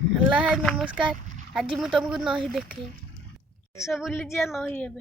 Hello है नमस्कार। आज मुझे तुमको नही देखे सब बुली जा नही एबे।